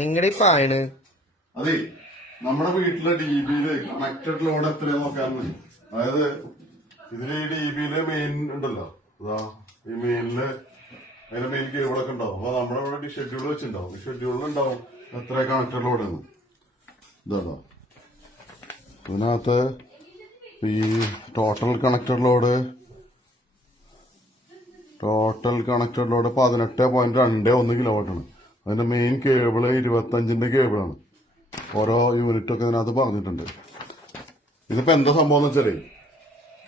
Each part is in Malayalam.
എങ്ങടെയാണ് അതെ നമ്മുടെ വീട്ടിലെ DB-യില് കണക്റ്റഡ് ലോഡ് എത്രയാ നോക്കാറുണ്ട്. അതായത് ഇതില് ഈ DB-യില് മെയിൻ ഉണ്ടല്ലോ, അതാ ഈ മെയിനില് അതിന്റെ മെയിൻ കേബിളൊക്കെ ഉണ്ടാവും. അപ്പൊ നമ്മുടെ ഇവിടെ ഷെഡ്യൂൾ വെച്ചിട്ടുണ്ടാവും. ഈ ഷെഡ്യൂളിൽ ഉണ്ടാവും എത്ര കണക്റ്റഡ് ലോഡ് എന്ന്. ഇതാണോ ഇതിനകത്ത് ഈ ടോട്ടൽ കണക്റ്റഡ് ലോഡ് 18.21 കിലോവാട്ടാണ്. അതിന്റെ മെയിൻ കേബിള് 25-ന്റെ കേബിളാണ്. ഓരോ യൂണിറ്റൊക്കെ ഇതിനകത്ത് പറഞ്ഞിട്ടുണ്ട്. ഇതിപ്പോ എന്താ സംഭവം എന്ന് വെച്ചാല്,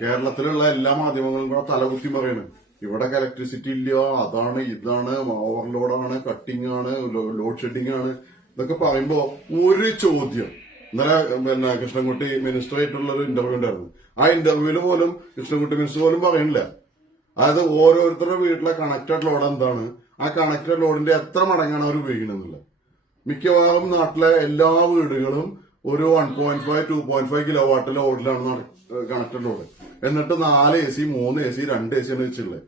കേരളത്തിലുള്ള എല്ലാ മാധ്യമങ്ങളും കൂടെ തലകുത്തി പറയുന്നത് ഇവിടെ ഇലക്ട്രിസിറ്റി ഇല്ല, അതാണ് ഇതാണ്, ഓവർലോഡാണ്, കട്ടിംഗ് ആണ്, ലോഡ് ഷെഡിങ് ആണ്. ഇതൊക്കെ പറയുമ്പോ ഒരു ചോദ്യം, ഇന്നലെ കൃഷ്ണൻകുട്ടി മിനിസ്റ്റർ ആയിട്ടുള്ള ഒരു ഇന്റർവ്യൂ ഉണ്ടായിരുന്നു. ആ ഇന്റർവ്യൂവിൽ പോലും കൃഷ്ണൻകുട്ടി മിനിസ്റ്റർ പോലും പറയണില്ല. അതായത് ഓരോരുത്തരുടെ വീട്ടിലെ കണക്റ്റഡ് ലോഡ് എന്താണ്, ആ കണക്റ്റഡ് ലോഡിന്റെ എത്ര മടങ്ങാണ് അവർ ഉപയോഗിക്കണമെന്നില്ല. മിക്കവാറും നാട്ടിലെ എല്ലാ വീടുകളും ഒരു 1.5 2.5 കിലോവാട്ട് ലോഡിലാണ് കണക്റ്റഡ് ലോഡ്. എന്നിട്ട് 4 AC 3 AC 2 AC ആണ് വെച്ചുള്ളത്.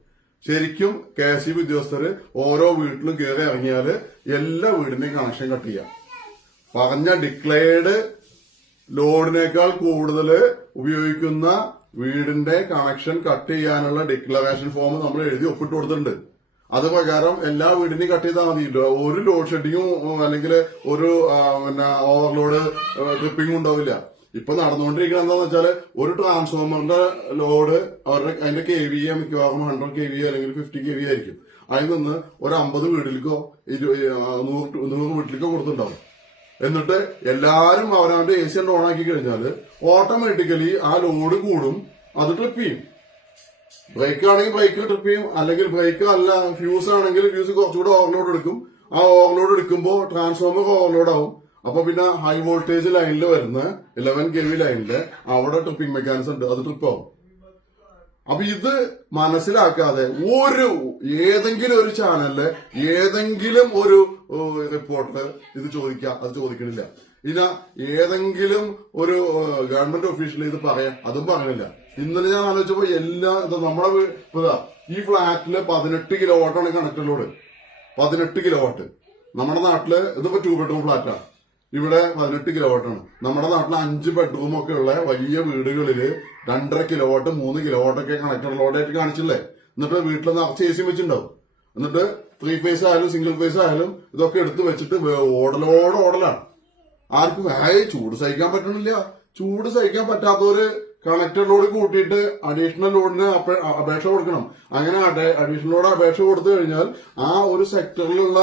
ശരിക്കും KSEB ഉദ്യോഗസ്ഥര് ഓരോ വീട്ടിലും കയറി ഇറങ്ങിയാല് എല്ലാ വീടിന്റെയും കണക്ഷൻ കട്ട് ചെയ്യാം. പറഞ്ഞ ഡിക്ലെയർഡ് ലോഡിനേക്കാൾ കൂടുതൽ ഉപയോഗിക്കുന്ന വീടിന്റെ കണക്ഷൻ കട്ട് ചെയ്യാനുള്ള ഡിക്ലറേഷൻ ഫോം നമ്മൾ എഴുതി ഒപ്പിട്ട് കൊടുത്തിട്ടുണ്ട്. അത് പ്രകാരം എല്ലാ വീടിനെയും കട്ട് ചെയ്താൽ മതിയില്ലോ. ഒരു ലോഡ് ഷെഡിങ്ങും അല്ലെങ്കിൽ ഒരു ഓവർലോഡ് ട്രിപ്പിംഗും ഉണ്ടാവില്ല. ഇപ്പൊ നടന്നുകൊണ്ടിരിക്കുന്നത് എന്താന്ന് വെച്ചാല്, ഒരു ട്രാൻസ്ഫോമറിന്റെ ലോഡ് അതിന്റെ KVA മിക്കവാറും 100 KVA അല്ലെങ്കിൽ 50 KVA ആയിരിക്കും. അതിൽ നിന്ന് ഒരു 50 വീട്ടിലേക്കോ 100 വീട്ടിലേക്കോ കൊടുത്തിട്ടുണ്ടാവും. എന്നിട്ട് എല്ലാരും അവനവന്റെ AC ഓൺ ആക്കി കഴിഞ്ഞാല് ഓട്ടോമാറ്റിക്കലി ആ ലോഡ് കൂടും, അത് ട്രിപ്പ് ചെയ്യും. ബ്രേക്ക് ആണെങ്കിൽ ബ്രേക്ക് ട്രിപ്പ് ചെയ്യും, അല്ലെങ്കിൽ ബ്രേക്ക് അല്ല ഫ്യൂസ് ആണെങ്കിൽ ഫ്യൂസ് കുറച്ചുകൂടെ ഓവർലോഡ് എടുക്കും. ആ ഓവർലോഡ് എടുക്കുമ്പോൾ ട്രാൻസ്ഫോമർ ഓവർലോഡ് ആവും. അപ്പൊ പിന്നെ ഹൈ വോൾട്ടേജ് ലൈനിൽ വരുന്ന 11 kV ലൈനില് അവിടെ ട്രിപ്പിംഗ് മെക്കാനിസം ഉണ്ട്, അത് ട്രിപ്പ് ആവും. അപ്പൊ ഇത് മനസ്സിലാക്കാതെ ഏതെങ്കിലും ഒരു ചാനലില് ഏതെങ്കിലും ഒരു റിപ്പോർട്ടർ ഇത് ചോദിക്കുക, അത് ചോദിക്കണില്ല. ഇല്ല ഏതെങ്കിലും ഒരു ഗവൺമെന്റ് ഒഫീഷ്യൽ ഇത് പറയാം, അതും പറയണില്ല. ഇന്നലെ ഞാൻ ആലോചിച്ചപ്പോ നമ്മുടെ ഈ ഫ്ലാറ്റില് 18 കിലോവാട്ടാണ് കണക്റ്റഡ് ലോഡ്. 18 കിലോവാട്ട്. നമ്മുടെ നാട്ടില് ഇതിപ്പോ 2 ബെഡ്റൂം ഫ്ലാറ്റാണ്. ഇവിടെ 18 കിലോവാട്ടാണ്. നമ്മുടെ നാട്ടില് 5 ബെഡ്റൂം ഒക്കെ ഉള്ള വലിയ വീടുകളില് 2.5 കിലോവാട്ട് 3 കിലോവാട്ടൊക്കെ കണക്റ്റഡ് ലോഡായിട്ട് കാണിച്ചില്ലേ. എന്നിട്ട് വീട്ടിൽ നിറച്ച് AC വെച്ചിട്ടുണ്ടാവും. എന്നിട്ട് 3 ഫേസ് ആയാലും സിംഗിൾ ഫേസ് ആയാലും ഇതൊക്കെ എടുത്ത് വെച്ചിട്ട് ഓടലാണ്. ആർക്കും ചൂട് സഹിക്കാൻ പറ്റണില്ല. ചൂട് സഹിക്കാൻ പറ്റാത്തവര് കണക്റ്റഡ് ലോഡ് കൂട്ടിയിട്ട് അഡീഷണൽ ലോഡിന് അപേക്ഷ കൊടുക്കണം. അങ്ങനെ അഡീഷണൽ ലോഡ് അപേക്ഷ കൊടുത്തു കഴിഞ്ഞാൽ ആ ഒരു സെക്ടറിലുള്ള